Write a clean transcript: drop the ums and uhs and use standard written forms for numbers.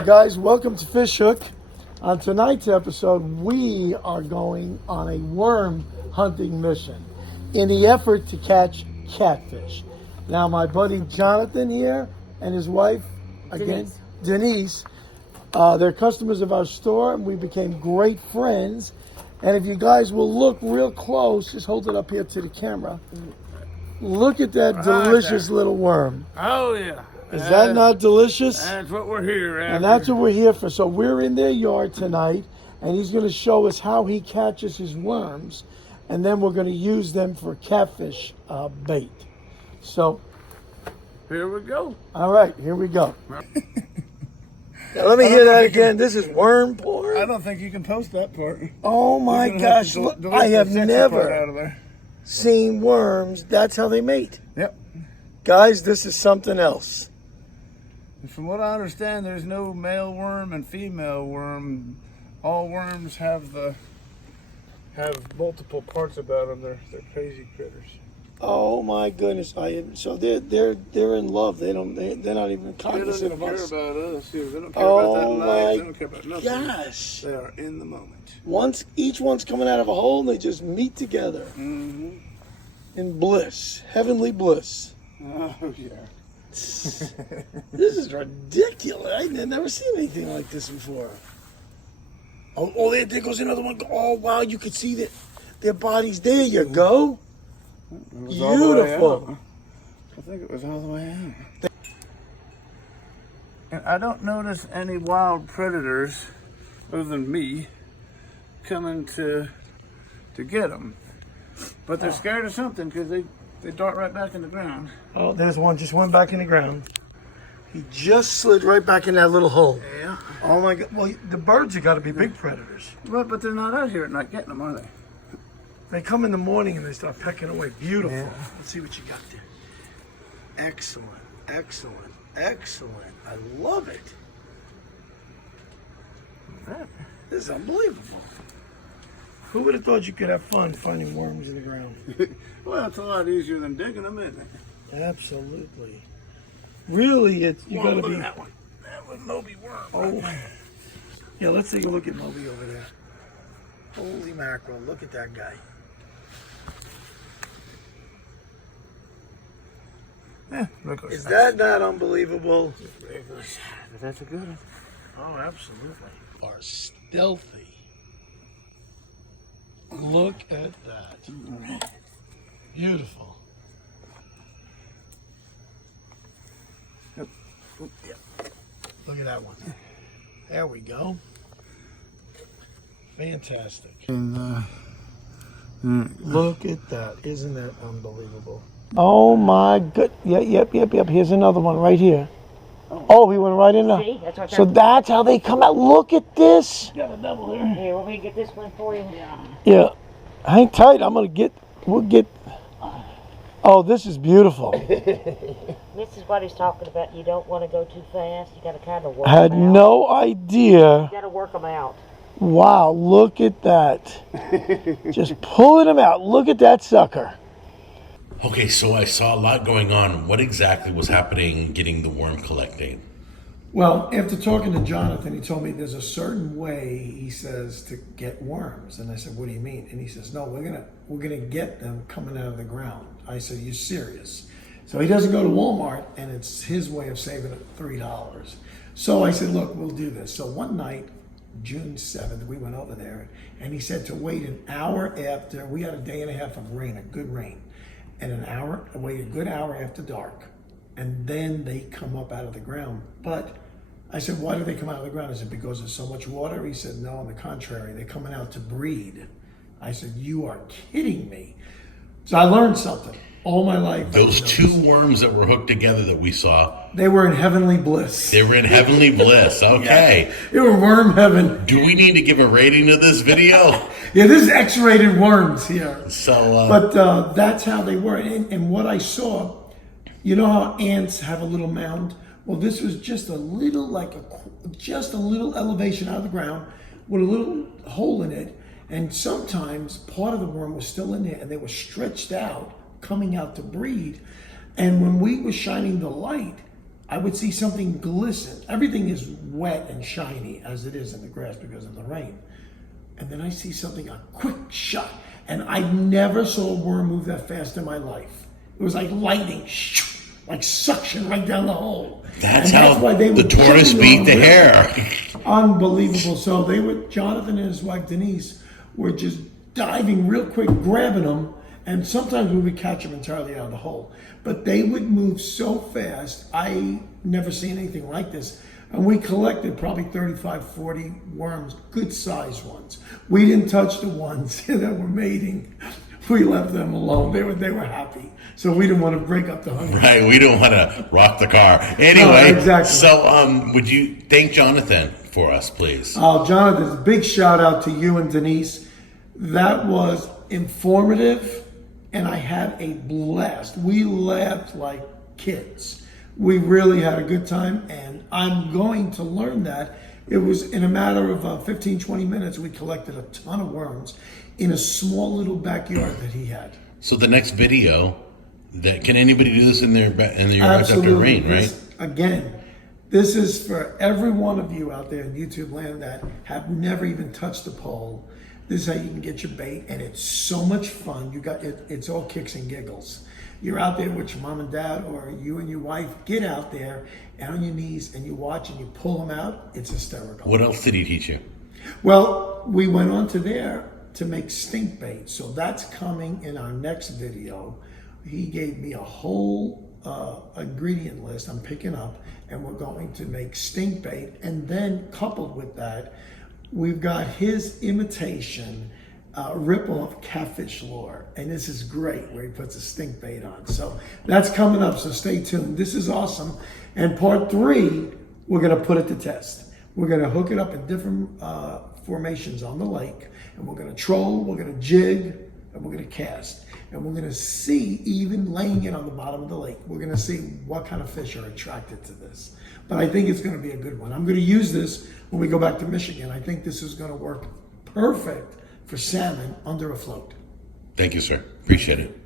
Hi guys, welcome to Fish Hook. On tonight's episode, we are going on a worm hunting mission in the effort to catch catfish. Now my buddy Jonathan here and his wife, again, Denise, they're customers of our store and we became great friends. And if you guys will look real close, just hold it up here to the camera. Look at that delicious little worm. Oh yeah. Is that not delicious? That's what we're here after. And that's what we're here for. So we're in their yard tonight, and he's going to show us how he catches his worms, and then we're going to use them for catfish bait. So here we go. All right, here we go. Now, let me hear that again. This is worm porn. I don't think you can post that part. Oh my gosh! Look, I have never seen worms. That's how they mate. Yep. Guys, this is something else. From what I understand, there's no male worm and female worm. All worms have multiple parts about them. They're crazy critters. Oh my goodness! So they're in love. They're not even cognizant of us. They don't care about us. They don't care about that life. They don't care about nothing. Gosh! They are in the moment. Each one's coming out of a hole, and they just meet together in bliss, heavenly bliss. Oh yeah. This is ridiculous. I've never seen anything like this before. Oh, there goes another one. Oh, wow, you could see their bodies. There you go. Beautiful. I think it was all the way out. And I don't notice any wild predators, other than me, coming to get them. But they're scared of something because they dart right back in the ground. Oh, there's one just went back in the ground. He just slid right back in that little hole. Yeah. Oh my God. Well, the birds have got to be big predators. But they're not out here at night getting them, are they? They come in the morning and they start pecking away. Beautiful. Yeah. Let's see what you got there. Excellent, excellent, excellent. I love it. This is unbelievable. Who would have thought you could have fun finding worms in the ground? Well, it's a lot easier than digging them, isn't it? Absolutely. Really, you got to be. That one. That was Moby worm. Oh, yeah. Let's take a look at Moby over there. Holy mackerel! Look at that guy. Yeah, is that not unbelievable? That's a good one. Oh, absolutely. Are stealthy. Look at that. Beautiful. Yep. Look at that one. There we go. Fantastic. And, look at that. Isn't that unbelievable? Oh my good. Yep. Here's another one right here. Oh, he went right in there. See? That's what So that's how they come out. Look at this. got a double there. Here, want me to get this one for you? Yeah. Hang tight. We'll get. Oh, this is beautiful. This is what he's talking about. You don't want to go too fast. You got to kind of work I had them out. no idea. You got to work them out. Wow, look at that. Just pulling them out. Look at that sucker. Okay, so I saw a lot going on. What exactly was happening getting the worm collecting? Well, after talking to Jonathan, he told me there's a certain way, he says, to get worms. And I said, what do you mean? And he says, no, we're gonna get them coming out of the ground. I said, you're serious? So he doesn't go to Walmart, and it's his way of saving $3. So I said, look, we'll do this. So one night, June 7th, we went over there, and he said to wait an hour after, we had a day and a half of rain, a good rain, and wait a good hour after dark, and then they come up out of the ground. But I said, why do they come out of the ground? I said, because there's so much water? He said, no, on the contrary, they're coming out to breed. I said, you are kidding me. So I learned something. All my life. Those two worms that were hooked together that we saw. They were in heavenly bliss. They were in heavenly bliss. Okay. Yeah. They were worm heaven. Do we need to give a rating to this video? Yeah, this is X-rated worms here. So, but that's how they were. And what I saw, you know how ants have a little mound? Well, this was just a little, just a little elevation out of the ground with a little hole in it. And sometimes part of the worm was still in there, and they were stretched out, coming out to breed. And when we were shining the light, I would see something glisten. Everything is wet and shiny as it is in the grass because of the rain. And then I see something, a quick shot. And I never saw a worm move that fast in my life. It was like lightning, like suction right down the hole. That's how the tortoise beat the hare. Unbelievable. So they would, Jonathan and his wife Denise were just diving real quick, grabbing them, and sometimes we would catch them entirely out of the hole. But they would move so fast, I never seen anything like this. And we collected probably 35, 40 worms, good sized ones. We didn't touch the ones that were mating. We left them alone. They were happy. So we didn't want to break up the hunt. Right, we don't want to rock the car. Anyway, no, exactly. So would you thank Jonathan for us, please? Jonathan, big shout out to you and Denise. That was informative, and I had a blast. We laughed like kids. We really had a good time, and I'm going to learn that. It was in a matter of 15, 20 minutes, we collected a ton of worms in a small little backyard that he had. So the next video, can anybody do this in their yard after Absolutely. rain, right? Again, this is for every one of you out there in YouTube land that have never even touched a pole. This is how you can get your bait, and it's so much fun. You got it. It's all kicks and giggles. You're out there with your mom and dad, or you and your wife. Get out there and on your knees, and you watch and you pull them out. It's hysterical. What else did he teach you? Well, we went on to there to make stink bait, so that's coming in our next video. He gave me a whole ingredient list I'm picking up, and we're going to make stink bait, and then coupled with that, we've got his imitation ripple of catfish lure, and this is great where he puts a stink bait on. So that's coming up, so stay tuned. This is awesome. And part 3, we're going to put it to test. We're going to hook it up in different formations on the lake, and we're going to troll, we're going to jig, and we're going to cast. And we're going to see, even laying it on the bottom of the lake, we're going to see what kind of fish are attracted to this. But I think it's going to be a good one. I'm going to use this when we go back to Michigan. I think this is going to work perfect for salmon under a float. Thank you, sir. Appreciate it.